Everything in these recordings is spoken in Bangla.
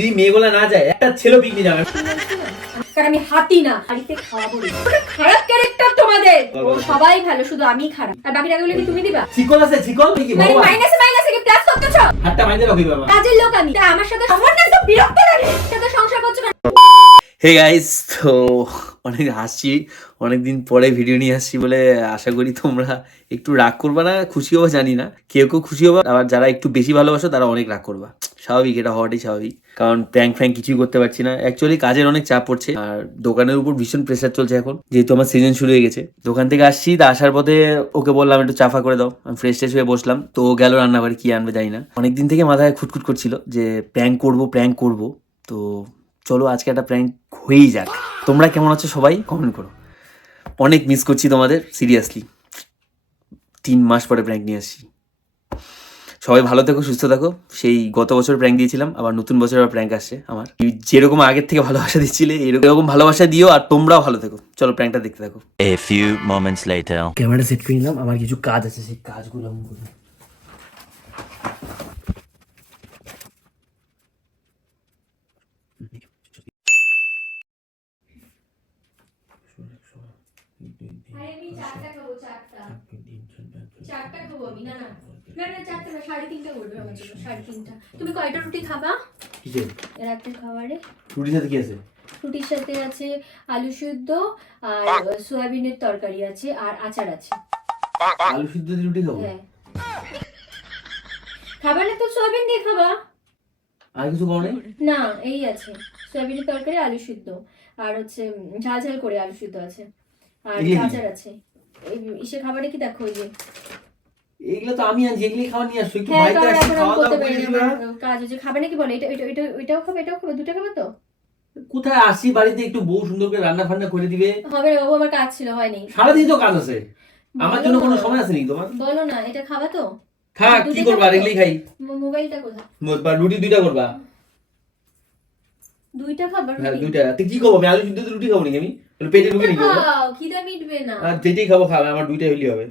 যদি মেয়েগুলা না যায় একটা ছেলে পিকনিক যাবে। কারণ আমি হাতি না, বাড়িতে খাওয়াবো। খারাপ ক্যারেক্টার তোমাদের, সবাই ভালো, শুধু আমি খারাপ। আর বাকি টাকাগুলো কি তুমি দিবা? চিকল আছে, চিকল কি মানে ভগবান? মাইনাসে কি প্লাস করতেছো? হাতটা মাইনে রাখি বাবা। কাজের লোক আমি, তা আমার সাথে সম্পর্ক একদম বিরক্ত লাগে। সাথে সংসার করছো না। হে গাইস, তো অনেক হাসছি, অনেকদিন পরে ভিডিও নিয়ে আসছি বলে আশা করি তোমরা একটু রাগ করবা না, খুশি হবো জানি না, কেউ কেউ খুশি হবা, আবার যারা একটু বেশি ভালোবাসো তারা অনেক রাগ করবা। স্বাভাবিক, এটা হওয়াটাই স্বাভাবিক, কারণ প্র্যাঙ্ক ফ্র্যাঙ্ক কিছুই করতে পারছি না। অ্যাকচুয়ালি কাজের অনেক চাপ পড়ছে আর দোকানের উপর ভীষণ প্রেশার চলছে এখন, যেহেতু আমার সিজন শুরু হয়ে গেছে। দোকান থেকে আসছি, তা আসার পথে ওকে বললাম একটু চাফা করে দাও, আমি ফ্রেশ ট্রেশ হয়ে বসলাম, তো ও গেল রান্নাঘরে, কি আনবে জানি না। অনেকদিন থেকে মাথায় খুটখুট করছিল যে প্র্যাঙ্ক করবো, তো চলো আজকে একটা প্র্যাঙ্ক হয়েই যাক। তোমরা কেমন আছো সবাই কমেন্ট করো। অনেক মিস করছি তোমাদের, সিরিয়াসলি। 3 মাস পরে প্র্যাঙ্ক নিয়ে আসছি। সবাই ভালো থেকো, সুস্থ থাকো। সেই গত বছর প্র্যাঙ্ক দিয়েছিলাম, আবার নতুন বছর আবার প্র্যাঙ্ক আসছে আমার। যেরকম আগের থেকে ভালোবাসা দিচ্ছিলে এরকম ভালোবাসা দিও, আর তোমরাও ভালো থেকো। চলো প্র্যাঙ্কটা দেখতে থাকো। A few moments later. Camera set করে নিলাম, আমার কিছু কাজ আছে, সেই কাজগুলো আমি করবো। আমি চারটা খাবো, চারটা খাবো আমি। না চারটা না, 3.5 করবে আমার জন্য, 3.5। তুমি কয়টা রুটি খাবা কিসের রাতের খাবারে? রুটির সাথে কি আছে? রুটির সাথে আছে আলু সিদ্ধ আর সয়াবিনের তরকারি আছে আর আচার আছে। আলু সিদ্ধ দিয়ে রুটি খাবো? হ্যাঁ, খাবার না তো সয়াবিন দিয়ে খাবা। আর কিছু খাও নাই? না, এই আছে সয়াবিনের তরকারি, আলু সিদ্ধ, আর হচ্ছে ঝাল ঝাল করে আলু সিদ্ধ আছে, আর আচার আছে। এই ইসে খাবারে কি দেখো, ওই যে এগুলো তো আমি আনছি, এগুলি খাওয়া নিয়ে আসছো। একটু হ্যাঁ, বাড়িতে কারণ আসছি, এখন আমি খাওয়া করতে দাওয়া পারি করে না, দিবা। আমার কাজ হচ্ছে। খাবে নাকি বলে, এটাও খাবে, এটাও খাবে, দুটো খাবে তো? কোথায় আসি বাড়িতে, একটু বউ সুন্দর করে রান্না ফান্না করে দিবে। হবে না বাবু, আমার কাজ ছিল, হয়নি। সারাদিন তো কাজ আছে, আমার জন্য কোনো সময় আছে নাকি তোমার? বলো না, এটা খাবা তো? খা, কি করবা? আর এগুলি খাই। মোবাইলটা কোথায়? বা রুটি 2টা করবা? 2টা খাবার? হ্যাঁ 2টা। তুই কি খাবো? আমি আলু সিদ্ধ দিয়ে রুটি খাবো নাকি? আমি পেটে ঢুকে নিয়ে খাবো। খাও, খিদে মিটবে না। আর যেটাই খাবো খাবে, আমার 2টাই হইলেই হবে।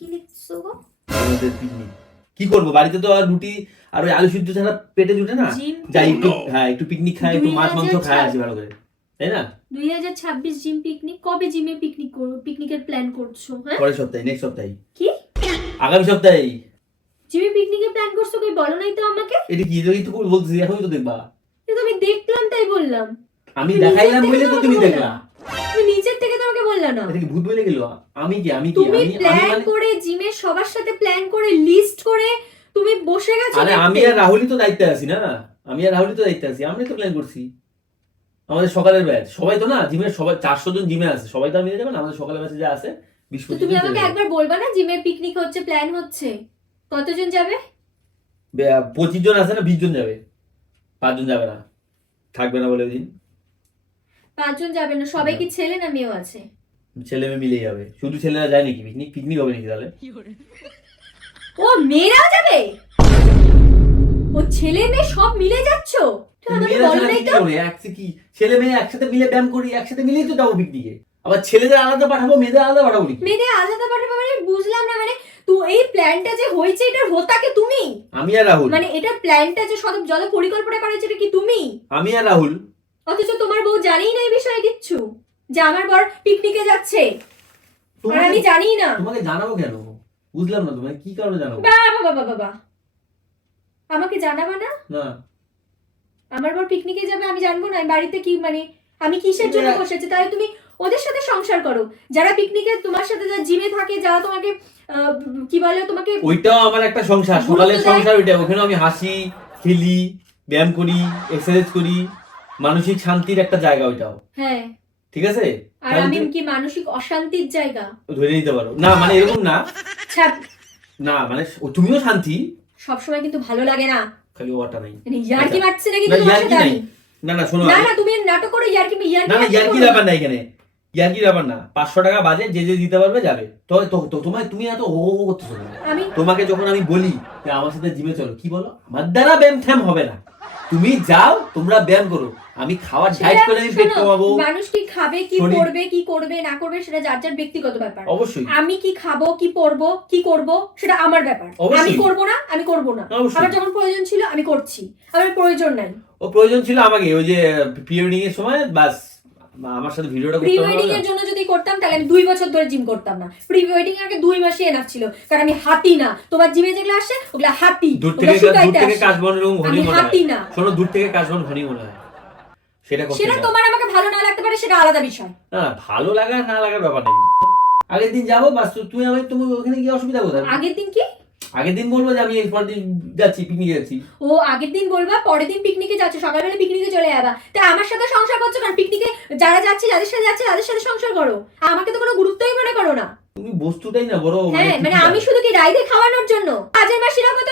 কি লিখছো গো? আমাদের পিকনিক কি করবো বাড়িতে, তো আর রুটি আর ওই আলু সিদ্ধ ছাড়া পেটে জুটে না। যাই একটু, হ্যাঁ একটু পিকনিক খাই, একটু মাছ মাংস খাই আসি ভালো করে, তাই না? 2026 জিম পিকনিক। কবে জিমে পিকনিক করব? পিকনিকের প্ল্যান করছো? হ্যাঁ, পরের সপ্তাহে, নেক্সট সপ্তাহে। কি আগামী সপ্তাহে জিমে পিকনিকের প্ল্যান করছো? কই বলো নাই তো আমাকে। এটা কি এই তো বলতেছি, এখনই তো দেখবা। এটা আমি দেখলাম তাই বললাম। আমি দেখাইলাম বলে তো তুমি দেখলা। তুমি নিজের থেকে তোমাকে বললা না। এটা কি ভূত বলে গেল? আমি কি তুমি প্ল্যান করে জিমের সবার সাথে প্ল্যান করে লিস্ট করে তুমি বসে গেছো। আরে আমি আর রাহুলই তো দায়িত্বে আছি না, আমি আর রাহুলই তো দায়িত্বে আছি, আমরাই তো প্ল্যান করছি। আমাদের সকালের ব্যাচ সবাই তো না, জিমের সবাই 400 জন জিমে আছে, সবাই তো আর মিলে যাবে না। আমাদের সকালের ব্যাচে যা আছে 20-25 তুমি জন আমাকে যাবে। একবার বলবা না জিমে পিকনিক হচ্ছে, প্ল্যান হচ্ছে? কতজন যাবে? 25 জন আছে না, 20 জন যাবে। 5 জন যাবে না, থাকবে না বলে ওই দিন। 5 জন যাবে না? সবাই কি ছেলে না মেয়েও আছে? ছেলে মেয়ে মিলেই যাবে। শুধু ছেলেরা যায় নাকি পিকনিক? পিকনিক হবে নাকি তাহলে? ও মেয়েরাও যাবে? ও ছেলে মেয়ে সব মিলে যাচ্ছো? তুমি আমাকে মেয়েরা বলো ছাড়া নাই কি তো। করে? কি ছেলে মেয়ে একসাথে মিলে ব্যায়াম করি, একসাথে মিলেই তো যাবো পিকনিকে। আবার ছেলেদের আলাদা পাঠাবো, মেয়েদের আলাদা পাঠাবো নাকি? মেয়েদের আলাদা পাঠাবে মানে বুঝলাম না। মানে তো এই প্ল্যানটা যে হয়েছে এটার হোতাকে তুমি? আমি আর রাহুল। মানে এটা প্ল্যানটা যে সব জলে পরিকল্পনা করেছে এটা কি তুমি? আমি আর রাহুল। অথচ তোমার বউ জানেই না এই বিষয়ে কিচ্ছু, যে আমার বর পিকনিকে যাচ্ছে, আর আমি জানিই না। তোমাকে জানাবো কেন? বুঝলাম না, তোমাকে কি কারণে জানাবো? বাবা আমাকে জানাবা না? না, আমার বর পিকনিকে যাবে আমি জানবো না? আমি বাড়িতে কি মানে আমি কিসের জন্য বসেছি? তাহলে তুমি ওদের সাথে সংসার করো, যারা পিকনিকে তোমার সাথে, যারা জিমে থাকে, যারা তোমাকে কি বলে, তোমাকে। ওইটাও আমার একটা সংসার, সকালের সংসার ওইটা। ওখানে আমি হাসি খেলি, ব্যায়াম করি, এক্সারসাইজ করি, মানসিক শান্তির একটা জায়গা ওইটাও। হ্যাঁ, ঠিক আছে। আর আমি কি মানসিক অশান্তির জায়গা? ধরে নিতে পারো না, মানে এরকম না, না মানে তুমিও শান্তি। সবসময় কিন্তু ভালো লাগে না, খালি ওটা নাই। মানে ইয়ার্কি মারছে নাকি না, তোমার ইয়ার্কি সাথে নাই। আমি? না না শোনো, না তুমি নাটক করো, ইয়ার্কি না না ইয়ার্কি ব্যাপার না এখানে, ইয়ার্কি ব্যাপার না। 500 টাকা বাজে, যে যে দিতে পারবে যাবে। তো তুমি এত ও করতেছো না। আমি তোমাকে যখন আমি বলি যে আমার সাথে জিমে চলো, কি বলো? আমার দ্বারা ব্যায়াম ঠ্যাম হবে না। তুমি যাও, তোমরা ব্যায়াম করো, আমি খাওয়ার ডায়েট করে আমি পেট শোনো, কমাবো। মানুষ কি খাবে, কি শরীর- করবে, কি করবে না করবে সেটা যার যার ব্যক্তিগত ব্যাপার। অবশ্যই আমি কি খাবো, কি পরবো, কি করব সেটা আমার ব্যাপার। অবশ্যই। আমি করব না, আমি করব না। অবশ্যই। আমার যখন প্রয়োজন ছিল আমি করছি, আমার প্রয়োজন নাই। ও প্রয়োজন ছিল আমাকে ওই যে প্রি ওয়েডিং এর সময়, বাস আমার সাথে ভিডিওটা প্রি করতে ওয়েডিং হবে এর না। জন্য যদি করতাম তাহলে আমি 2 বছর ধরে জিম করতাম না। প্রি ওয়েডিং এর আগে 2 মাসই এনাফ ছিল, কারণ আমি হাতি না। তোমার জিমে যেগুলো আসে ওগুলা হাতি, দূর ওগুলা থেকে শুকাইতে আসে। কাশবন এরকম ঘনি আমি মনে হাতি হয়। না। শোনো, দূর থেকে কাশবন ঘনি মনে হয়, সেটা করতে সেটা চাও। তোমার আমাকে ভালো না লাগতে পারে, সেটা আলাদা বিষয়। না, ভালো লাগা না লাগার ব্যাপার নেই। আগের দিন যাবো, বাস তুমি আমি, তুমি ওখানে গিয়ে অসুবিধা কোথায়? আগের দিন কি? আগের দিন বলবো যে আমি এরপর দিন যাচ্ছি, পিকনিক যাচ্ছি। ও আগের দিন বলবা, পরের দিন পিকনিকে যাচ্ছ, সকালবেলা পিকনিকে চলে যাবা। তাই আমার সাথে সংসার করছো কারণ পিকনিকে যারা যাচ্ছে, যাদের সাথে যাচ্ছে তাদের সাথে সংসার করো। আমাকে তো কোনো গুরুত্বই মনে করো না। তুমি বস্তুটাই না বড়। হ্যাঁ, মানে আমি শুধু কি রাইডে খাওয়ানোর জন্য? কাজের মাসিরা কত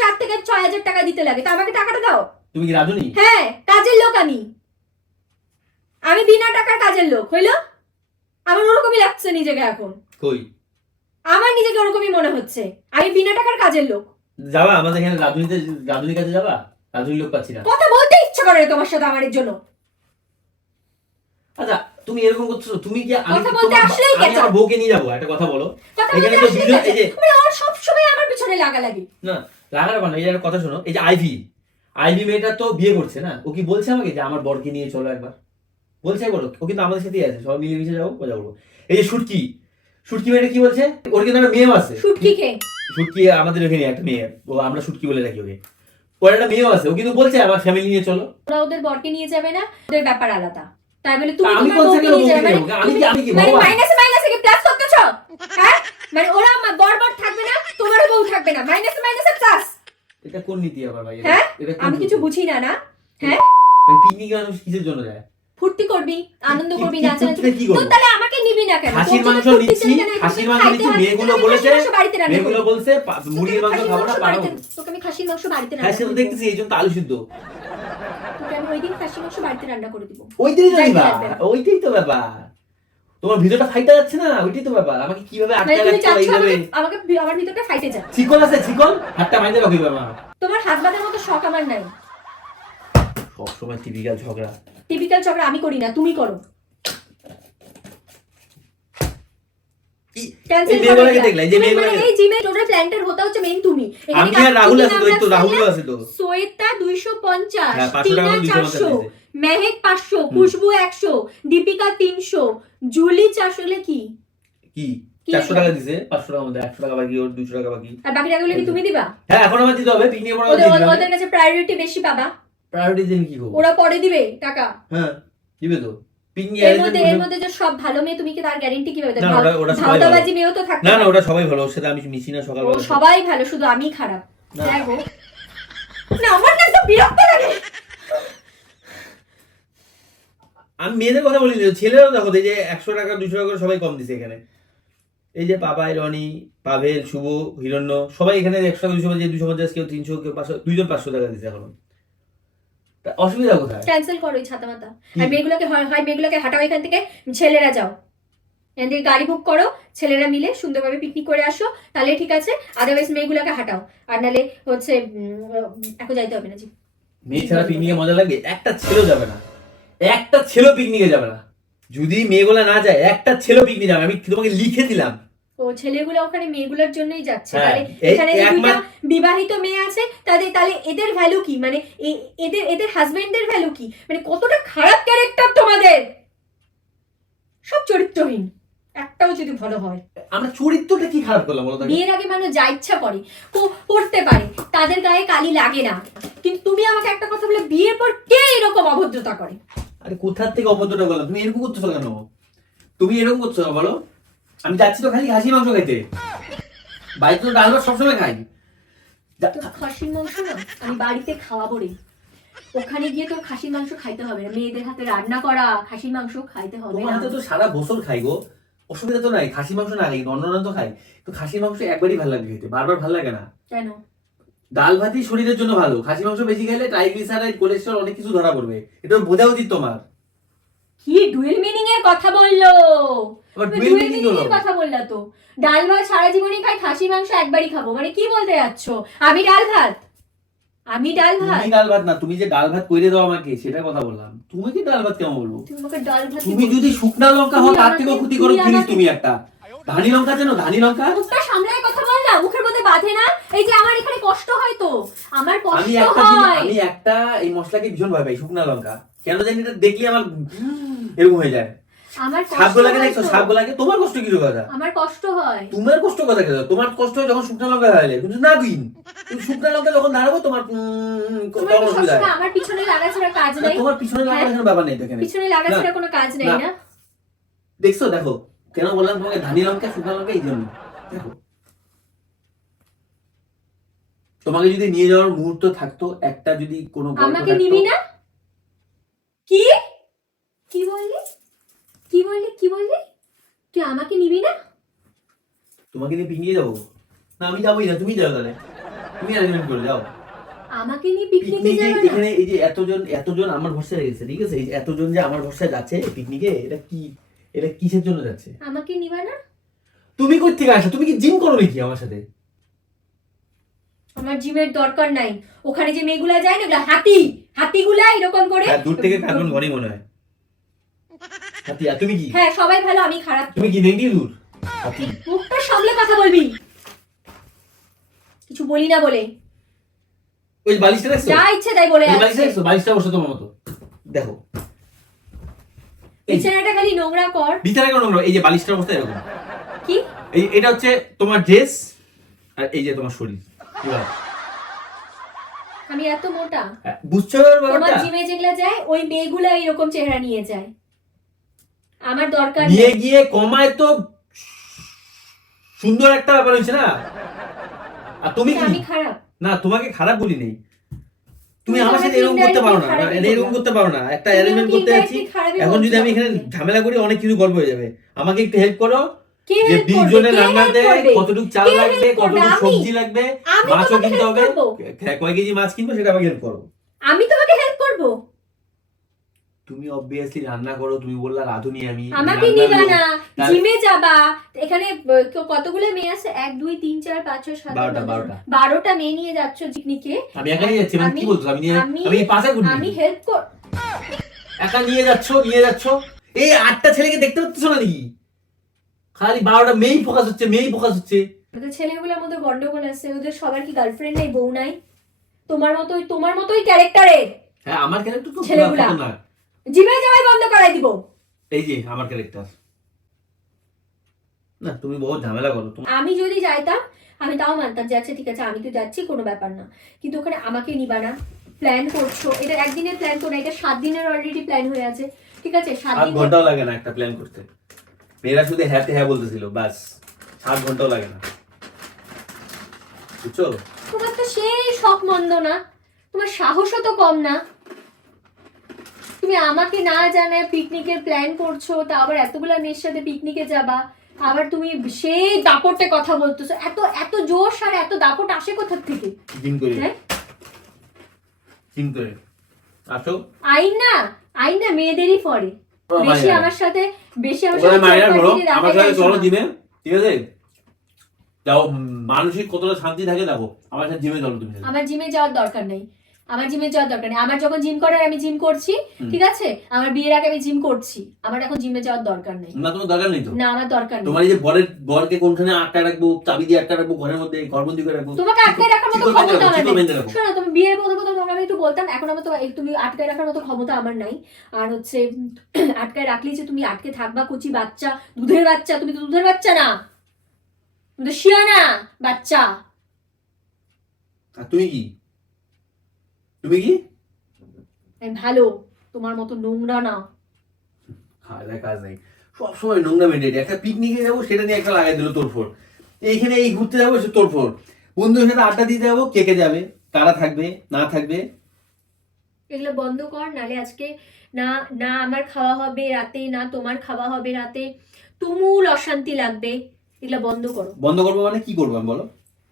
4 থেকে 6,000 টাকা দিতে লাগে, তা আমাকে টাকাটা দাও। তুমি কি রাজনী? হ্যাঁ, কাজের লোক আমি। আমি বিনা টাকার কাজের লোক হইলো? আমার ওরকমই লাগছে নিজেকে এখন। কই আমার নিজেকে ওরকমই মনে হচ্ছে আমি বিনা টাকার কাজের লোক। যাবা আমাদের এখানে রাজনীতে, রাজনীর কাছে যাবা? রাজনীর লোক পাচ্ছি না। কথা বলতে ইচ্ছা করে না তোমার সাথে আমার এর জন্য। আচ্ছা, তুমি এরকম করছো, তুমি কি আমি কথা বলতে আসলেই আমি কেঁচা। আমার বউকে নিয়ে যাবো? একটা কথা বলো। কথা এখানে বলতে তো আসলেই দুজন, কেঁচা। এই যে মানে ওর সবসময় আমার পিছনে লাগালাগি। না লাগার ব্যাপার না, এই যে একটা কথা শোনো, এই যে আইভি মেয়েটা তো বিয়ে করছে না, ও কি বলছে আমাকে যে আমার বরকে নিয়ে চলো একবার? বলছে বলো, ও কিন্তু আমাদের সাথেই আছে, সবাই মিলেমিশে যাবো, মজা করবো। এই যে শুটকি মেয়েটা কি বলছে, ওর কিন্তু একটা মেয়েও আছে। শুটকি খেয়ে শুটকি আমাদের ওখানে একটা মেয়ে, ও আমরা শুটকি বলে রাখি ওকে। ওর একটা মেয়েও আছে, ও কিন্তু বলছে আমার ফ্যামিলি নিয়ে চলো। ওরা ওদের বরকে নিয়ে যাবে না, ওদের ব্যাপার আলাদা। তাই বলে তুমি আমি তোমার কোন বউকে সেকেন্ডে নিয়ে যাবে, বউকে নিয়ে যাবো? আমি কি মানে ভগবান? মাইনাসে কি প্লাস করতেছো? হ্যাঁ, মানে ওরা আমার বর থাকবে না, তোমারও বউ থাকবে না, মাইনাসে প্লাস। এটা কোন নীতি আবার ভাই? হ্যাঁ? এটা কোন আমি কিছু নীতি? বুঝি না। না হ্যাঁ, পিকনিকে মানুষ কিসের জন্য যায়? ফুর্তি করবি, আনন্দ করবি, কি নাচানাচি ফুর্তিতে কি করবো? তো তাহলে আমাকে নিবি না কেন? খাসির তোর মাংস যদি ফুর্তির নিচ্ছি, জন্য কেন? খাসির তোকে মাংস খাইতে নিচ্ছি, হয়, মেয়েগুলো তোকে বলেছে, খাসির মাংস বাড়িতে রান্না মেয়েগুলো করবো। বলছে মুরগির মাংস খাবো না, পারো। তোকে আমি খাসির মাংস বাড়িতে হ্যাঁ, রান্না সে তো করে দেখতেছি, এই জন্য তো আলু সিদ্ধ। তোকে আমি ওই দিন খাসির মাংস বাড়িতে রান্না করে দিব। ওইটাই তো যাই ব্যাপার, লাগবে না। ওইটাই তো ব্যাপার। তোমার ভিতরটা ফাইটা যাচ্ছে না, ওইটাই তো ব্যাপার। আমাকে কিভাবে মানে আটকে তুমি রাখতে চাচ্ছ এইভাবে? আমাকে আমার ভিতরটা ফাইটে যায়। চিকন আছে, চিকন হাতটা মাইতে রাখি বাবা। তোমার হাত বাঁধার মতো শখ আমার নাই। সবসময় টিপিক্যাল ঝগড়া। টিপিক্যাল ঝগড়া আমি করি না, তুমি করো। এই মেয়েগুলোকে দেখলে, এই যে মেয়েগুলোকে, এই জিমে টোটাল প্ল্যান্টার হতে হচ্ছে মেইন তুমি। আমি আর রাহুল আছে তো, এই তো রাহুলও আছে তো। সোয়েতা 250, হ্যাঁ, 500 টিনা টাকা 250 400, মেহেক 500, খুশবু 100, দীপিকা 300, জুলি 400 লে কি? কি কি 400 লিখলাম? টাকা দিছে, 500 টাকার মধ্যে 100 টাকা বাকি, ওর 200 টাকা বাকি। আর বাকি টাকাগুলো কি তুমি দিবা? হ্যাঁ, এখন আমার দিতে হবে, পিকনিক পরে ওদের কাছে প্রায়োরিটি বেশি পাবা। প্রায়োরিটি দিয়ে আমি কি করবো? ওরা পরে দিবে টাকা। হ্যাঁ, দিবে তো। পিকনিক এর মধ্যে যে সব ভালো মেয়ে, তুমি কি তার গ্যারান্টি কিভাবে দেবে? না, ওরা সবাই ভালো। ভাওতাবাজি মেয়েও তো থাকতে না না, পারে। ওটা সবাই ভালো, ওর সাথে আমি মিশি না ও সকালবেলা। সবাই ভালো, শুধু আমিই খারাপ। না। হ্যাঁ গো। না, আমার না তো বিরক্ত লাগে। আমি মেয়েদের কথা বলিনি, ছেলেরাও দেখো, এই যে 100 টাকা 200 টাকা করে সবাই কম দিছে এখানে। এই যে পাপাই, রনি, পাভেল, শুভ, হিরণ্য, সবাই এখানে 100 টাকা 200, যে 250, কেউ 300, কেউ 500, দুইজন 500 টাকা দিছে এখন। তা অসুবিধা কোথায়? ক্যান্সেল করো এই ছাতা মাতা। কি? আর মেয়েগুলোকে হয় মেয়েগুলোকে হাঁটাও এখান থেকে, ছেলেরা যাও। এখান থেকে গাড়ি বুক করো, ছেলেরা মিলে সুন্দরভাবে পিকনিক করে আসো, তাহলে ঠিক আছে। আদারওয়াইজ মেয়েগুলোকে হাঁটাও। আর নালে হচ্ছে এখন যাইতে হবে না জি। মেয়ে ছাড়া পিকনিকে মজা লাগে? একটা ছেলেও যাবে না, একটা ছেলেও পিকনিকে যাবে না যদি মেয়েগুলা না যায়। একটা ছেলেও পিকনিক যাবে, আমি তোমাকে লিখে দিলাম। ও ছেলেগুলো ওখানে মেয়েগুলোর জন্যই যাচ্ছে। হ্যাঁ, তাহলে এই এখানে যে এক দুইটা মাস- বিবাহিত মেয়ে আছে, তাহলে এদের ভ্যালু কি? মানে এদের হাজবেন্ডের ভ্যালু কি? মানে কতটা খারাপ ক্যারেক্টার তোমাদের, সব চরিত্রহীন। একটাও যদি ভালো হয়। আমরা চরিত্রটা কি খারাপ করলাম বলো তো? বিয়ের আগে মানুষ যা ইচ্ছা করে করতে পারে, তাদের গায়ে কালি লাগে না। কিন্তু তুমি আমাকে একটা কথা বলে, বিয়ের পর কে এরকম অভদ্রতা করে? আরে কোথার থেকে অভদ্রটা বললাম? তুমি এরকম করছো কেন? তুমি এরকম করছো বলো? আমি যাচ্ছি তো খালি খাসির মাংস খাইতে, বাড়িতে তো ডাল ভাত সবসময় খাই। তো খাসির মাংস না আমি বাড়িতে খাওয়াবো রে। ওখানে গিয়ে তোর খাসির মাংস খাইতে হবে না, মেয়েদের হাতে রান্না করা খাসির মাংস খাইতে হবে তোমার না। হাতে তো সারা বছর খাই গো, অসুবিধা তো নাই। খাসির মাংস না খাই, অন্য তো খাই, তো খাসির মাংস একবারই ভালো লাগে খেতে, বারবার ভালো লাগে না। কেন? ডাল ভাতই শরীরের জন্য ভালো, খাসি মাংস বেশি খেলে ট্রাইগ্লিসারাইড, কোলেস্টেরল অনেক কিছু ধরা পড়বে, এটা বোঝা উচিত তোমার। কি ডুয়েল মিনিং এর কথা বললো? আবার তুমি dual dual meaning meaning হলো? এর কথা বললা তো। ডাল ভাত সারা জীবনই খাই, খাসি মাংস একবারই খাবো, মানে কি বলতে যাচ্ছ? আমি ডাল ভাত, আমি ডাল ভাত তুমি ডাল ভাত না, তুমি যে ডাল ভাত কইরে দাও আমাকে সেটা কথা বললাম। তুমি কি ডাল ভাত কেমন বলবো? তুমি আমাকে ডাল ভাত তুমি যদি শুকনা লঙ্কা হও তুমি তার আমাকে- থেকেও ক্ষতিকর তুমি জিনিস আমাকে- তুমি একটা। ধানি লঙ্কা জানো? ধানি লঙ্কা। মুখটা সামলায় কথা বল না, মুখের মধ্যে বাঁধে না। এই যে আমার এখানে কষ্ট হয় তো, আমার আমি কষ্ট একটা হয়। আমি একটা এই মশলাকে ভীষণ ভয় পাই, শুকনা লঙ্কা। কেন জানি এটা দেখলে আমার এরকম হয়ে যায়। আমার কষ্ট সাপগো লাগে হয় দেখছো? তো। সাপগো লাগে। তোমার কষ্ট কিছু কথা? আমার কষ্ট হয়। তোমার কষ্ট কথা কেন? তোমার কষ্ট হয় যখন শুকনা লঙ্কা খাইলে, কিন্তু না দিন তুমি শুকনা লঙ্কা যখন দাঁড়াবো তোমার তোমার তখন কি অসুবিধা হয়। সবসময় আমার পিছনে লাগা ছাড়া কাজ নাই? তোমার পিছনে লাগার কোনো ব্যাপার নেই তো এখানে। পিছনে লাগা না। ছাড়া কোনো কাজ নাই না। না? দেখছো? দেখো কেন বললাম তোমাকে ধানি লঙ্কা শুকনা লঙ্কা এই জন্য। দেখো তোমাকে যদি নিয়ে যাওয়ার মুহূর্ত থাকতো, একটা যদি কোনো গল্প আমাকে থাকতো- নিবি না? কি কি বললি? কি বললি? কি বললি? তুই আমাকে নিবি না? তোমাকে নিয়ে পিকনিকে যাবো না? আমি যাবোই না, তুমি যাও তাহলে। তুমি অ্যারেঞ্জমেন্ট করে যাও আমাকে নিয়ে পিকনিকে পিকনিকে। যাবে না? এখানে এই যে এতজন আমার ভরসায় গেছে, ঠিক আছে? এই যে এতজন যে আমার ভরসায় যাচ্ছে পিকনিকে, এটা কিসের জন্য যাচ্ছে? আমাকে নিবা না? তুমি কই থেকে আসো? তুমি কি জিম করো নাকি আমার সাথে? আমার জিমের দরকার নাই। ওখানে যে মেয়েগুলা যায় না, ওগুলা হাতিগুলা এরকম করে। হ্যাঁ, দূর থেকে কার্বন ঘরই মনে হয়। হাতি, আর তুমি কি? হ্যাঁ, সবাই ভালো, আমি খারাপ। তুমি কি নেংটি দূর? হাতি। মুখটা সামলে কথা বলবি। কিছু বলি না বলে ওই বালিশটা দেখছো? যা ইচ্ছে তাই বলে এই বালিশটা যাচ্ছে। দেখছো? বালিশটা বসো তোমার মতো। দেখো এই যে বিছানাটা খালি নোংরা কর। বিছানা কেন নোংরা? এই যে বালিশটার অবস্থা এরকম। কি? এটা হচ্ছে তোমার ড্রেস, আর এই যে তোমার শরীর। এবার আমি এত মোটা? বুঝছো তোমার ব্যাপারটা? জিমে যেগুলা যায় ওই মেয়েগুলা এরকম চেহারা নিয়ে যায়। আমার দরকার নিয়ে নেই। গিয়ে কমায় তো সুন্দর একটা ব্যাপার হয়েছে না? আর তুমি কি? আমি খারাপ? না, তোমাকে খারাপ বলি নেই। তুমি তুমি আমার আমাকে সাথে এরকম করতে পারো না। indirectly এটা এরকম খারাপই করতে পারো না। একটা তুমি অ্যারেঞ্জমেন্ট আমাকে করতে যাচ্ছি, indirectly খারাপই এখন যদি বলছো আমি এখানে আমাকে। ঝামেলা করি অনেক কিছু গল্প হয়ে যাবে। আমাকে একটু হেল্প করো কে যে help 20 করবে? জনের কে রান্নাতে help করবে? কতটুকু চাল কে লাগবে, help করবে? কতটুকু আমি? সবজি লাগবে, আমি মাছও তোমাকে কিনতে help হবে, করবো। কয় কেজি মাছ কিনবো সেটা আমাকে হেল্প করো। আমি তোমাকে হেল্প করব? তুমি অবভিয়াসলি রান্না করো, তুমি বললা রাঁধুনি আমি। আমাকে রান্নার নিবা লোক। না। তার- জিমে যাবা। এখানে কতগুলো মেয়ে আছে? 1 2 3 4 5 6 7 12টা। 12টা মেয়ে নিয়ে যাচ্ছ পিকনিকে। আমি একাই যাচ্ছি, মানে কি বলছো? আমি আমি- আমি পাশে ঘুরি। আমি হেল্প কর। একা নিয়ে যাচ্ছ। এই 8টা ছেলেকে দেখতে পাচ্ছ না নাকি? খালি 12টা মেয়েই ফোকাস হচ্ছে। ওদের ছেলেগুলোর মধ্যে গন্ডগোল আছে। ওদের সবার কি গার্লফ্রেন্ড নেই, বউ নাই? তোমার মতোই ক্যারেক্টারের হ্যাঁ, আমার ক্যারেক্টার তো ছেলেগুলা। না। জিমে যাওয়াই বন্ধ করাই দিব। এই যে আমার ক্যারেক্টার। না, তুমি বহুত ঝামেলা করো। আমি যদি যাইতাম আমি তাও মানতাম যে আচ্ছা ঠিক আছে আমি তো যাচ্ছি, কোনো ব্যাপার না। কিন্তু ওখানে আমাকে নিবা না। প্ল্যান করছো, এটা একদিনের প্ল্যান তো না, এটা 7 দিনের অলরেডি প্ল্যান হয়ে আছে। ঠিক আছে, 7 7 দিন। ঘন্টাও লাগে না একটা প্ল্যান করতে। মেয়েরা শুধু হ্যাঁ বলতেছিল, বাস 7 ঘন্টাও লাগে না। বুঝছো? তোমার তো সেই শখ মন্দ না, তোমার সাহসও তো কম না। তুমি আমাকে না জানায় পিকনিকের প্ল্যান করছো, তা আবার এতগুলা মেয়ের সাথে পিকনিকে যাবা, আবার তুমি সেই দাপটে কথা বলতেছো। এত জোশ আর এত দাপট আসে কোথা থেকে? জিম করে হ্যাঁ, আসো। আইন না মেয়েদেরই পরে। বেশি আমার সাথে ওখানে মায়েরা ধরো, চটপটি আমার রাখাই সাথে আসো চলো না। জিমে, ঠিক আছে? যাও, মানসিক কতটা শান্তি থাকে দেখো। আমার সাথে জিমে চলো তুমি। আমার জিমে যাওয়ার দরকার নেই। আমার যখন জিম করার আমি জিম করছি, ঠিক আছে? আমার বিয়ের আগে আমি জিম করছি। আমার এখন জিমে যাওয়ার দরকার নেই। না, তোমার দরকার নেই তো। না, আমার দরকার নেই। তোমার এই যে বরকে কোনখানে আটকা রাখবো, চাবি দিয়ে আটকা রাখবো, ঘরের মধ্যে ঘরবন্দি করে রাখবো। তোমাকে আটকায় রাখার মতো চিকন বেঁধে ক্ষমতা রাখো, আমার চিকন নেই। বেঁধে রাখো। শোনো, তুমি বিয়ের প্রথম তোমাকে আমি একটু বলতাম, এখন আমার তো তুমি আটকায় রাখার মতো ক্ষমতা আমার নাই। আর হচ্ছে আটকায় রাখলেই যে তুমি আটকে থাকবা, কচি বাচ্চা, দুধের বাচ্চা। তুমি তো দুধের বাচ্চা না, তুমি তো শিয়ানা বাচ্চা। আর তুমি কি? আমি ভালো, তোমার মতো নোংরা না। কাজ নাই, সবসময় নোংরা মেন্টালিটি। একটা পিকনিকে যাবো সেটা নিয়ে একটা লাগাই দিল তোরফোর। এইখানে এই ঘুরতে যাবো সে তোরফোর। বন্ধুদের সাথে আড্ডা দিতে যাবো, কে যাবে, কারা থাকবে না থাকবে। এগুলো বন্ধ কর, নালে আজকে না না আমার খাওয়া হবে রাতে, না তোমার খাওয়া হবে রাতে, তুমুল অশান্তি লাগবে। এগুলো বন্ধ করো। বন্ধ করবো মানে কি করবো আমি বলো?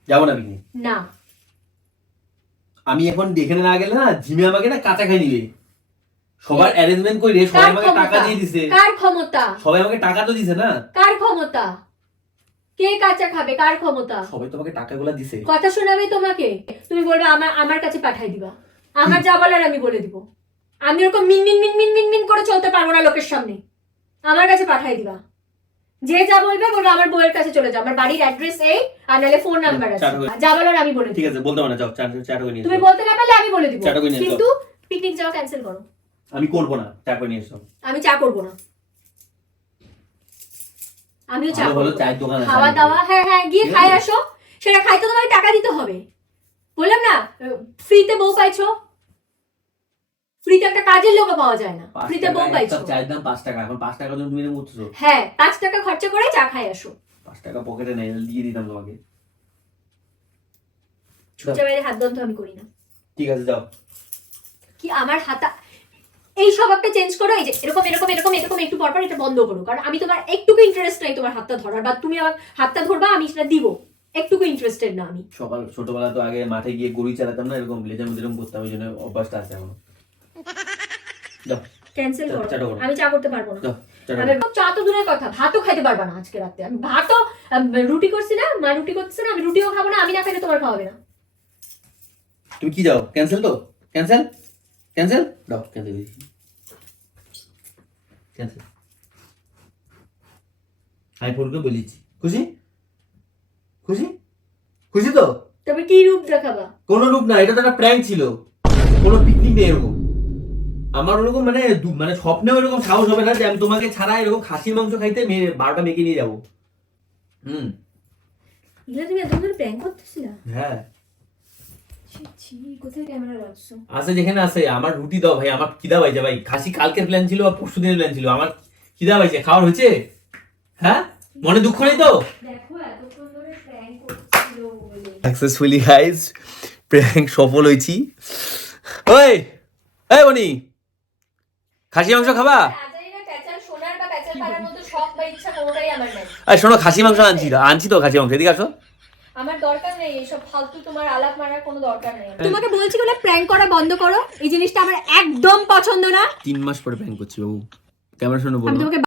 যাবো না পিকনিক। না, আমি এখন এখানে না গেলে না জিমে আমাকে না কাঁচা খাই নিবে। সবার অ্যারেঞ্জমেন্ট করে সবাই কার আমাকে টাকা ক্ষমতা? দিয়ে দিছে। কার ক্ষমতা? সবাই আমাকে টাকা তো দিছে না। কার ক্ষমতা? কে কাঁচা খাবে, কার ক্ষমতা? সবাই তোমাকে টাকাগুলো দিছে। কথা শোনাবে তোমাকে, তুমি বলবে আমার কাছে পাঠাই দিবা, আমার যা বলার আমি বলে দিব। আমি ওরকম মিন মিন মিন মিন মিন মিন করে চলতে পারবো না লোকের সামনে, আমার কাছে পাঠাই দিবা। যে যা বলবে বলবে আমার বউয়ের কাছে চলে যাও, আমার বাড়ির অ্যাড্রেস এই, আর নাহলে ফোন নাম্বার আছে, যা বলার আমি বলে ঠিক দিব। আছে, বলতে পারো না, যাও চাটা করে নিয়ে তুমি এসো। বলতে না পারলে আমি বলে দিব, চাটা করে নিয়ে এসো। কিন্তু পিকনিক যাওয়া ক্যান্সেল করো। আমি করবো না, চা করে নিয়ে এসো। আমি চা করবো না, আমিও চা ভালো ভালো করবো না। চায়ের দোকান আছে। খাওয়া দাওয়া, হ্যাঁ হ্যাঁ গিয়ে ঠিক খাই আছে। আসো, সেটা খাইতে তোমাকে টাকা দিতে হবে। বললাম না ফ্রিতে বউ পাইছো, ফ্রিতে একটা কাজের লোক পাওয়া যায় না, 5 ফ্রিতে টাকা বউ এক পাইছো। কাপ চায়ের দাম 5 টাকা, এখন 5 টাকা জন্য তুমি নেমে উঠছো। হ্যাঁ 5 টাকা খরচা করে চা খাই আসো। 5 টাকা পকেটে নেই, দিয়ে দিতাম তোমাকে। সূর্যের বাইরে হাত বন্ধ আমি করি না। ঠিক আছে, যাও। কি আমার হাতা, এই স্বভাবটা চেঞ্জ করো। এই যে এরকম এরকম এরকম এরকম একটু পরপর এটা বন্ধ করো, কারণ আমি তোমার একটুকু ইন্টারেস্ট নাই তোমার হাতটা ধরার, বা তুমি আমার হাতটা ধরবা আমি সেটা দিব, একটুকু ইন্টারেস্টেড না আমি। সকাল ছোটবেলা তো আগে মাঠে গিয়ে গরু চালাতাম না, এরকম লেজার মধ্যে এরকম করতাম, ওই জন্য অভ্যাসটা আছে এখনো। যাও, ক্যান্সেল করো, চাটা করো। আমি চা করতে পারবো না। যাও, চাটা আমি করো। চা তো দূরের কথা, ভাতও খাইতে পারবা না আজকে রাতে। আমি ভাতও রুটি করছি না, মা রুটি করছে না, আমি রুটিও খাবো না, আমি না খেলে তোমার খাওয়াবে না। তুমি কি যাও, ক্যান্সেল তো? ক্যান্সেল ক্যান্সেল দাও, ক্যান্সেল ক্যান্সেল। আমি ফোনকে বলেছি, খুশি খুশি খুশি তো? তবে কি রূপ দেখাবা? কোনো রূপ না, এটা তো একটা প্র্যাঙ্ক ছিল, কোনো পিকনিক নেই এরকম। আমার ওরকম মানে মানে স্বপ্নেও এরকম সাহস হবে না যে আমি তোমাকে ছাড়া এরকম খাসির মাংস খাইতে 12টা মেয়েকে নিয়ে যাবো। এগুলো তুমি এত ধরে প্র্যাঙ্ক করতেছিলা? হ্যাঁ, ছি, ছি, কোথায় ক্যামেরা রাখছো? আছে যেখানে আছে। আমার রুটি দাও ভাই, আমার খিদা পাইছে ভাই। খাসি কালকের প্ল্যান ছিল আর পরশু দিনের প্ল্যান ছিল, আমার খিদা পাইছে। খাওয়ার হয়েছে? হ্যাঁ, মনে দুঃখ নেই তো? দেখো এতক্ষণ ধরে প্র্যাঙ্ক করছিল বলে। সাকসেসফুলি গাইস প্র্যাঙ্ক সফল হয়েছি। ওই এই বনি, খাসি মাংস খাবা? আজাইরা প্যাচাল সোনার বা প্যাচাল পাড়ার মতো শখ বা ইচ্ছা কোনোটাই আমার নাই। আর শোনো, খাসি মাংস আনছি তো খাসি মাংস, এদিকে আসো। আমার দরকার নেই এসব ফালতু, তোমার আলাপ মারার কোনো দরকার নেই। তোমাকে বলছি বলে প্র্যাঙ্ক করা বন্ধ করো, এই জিনিসটা আমার একদম পছন্দ না। 3 মাস পরে প্র্যাঙ্ক করছি বাবু, ক্যামেরা শুনে আমি বলবো। তোমাকে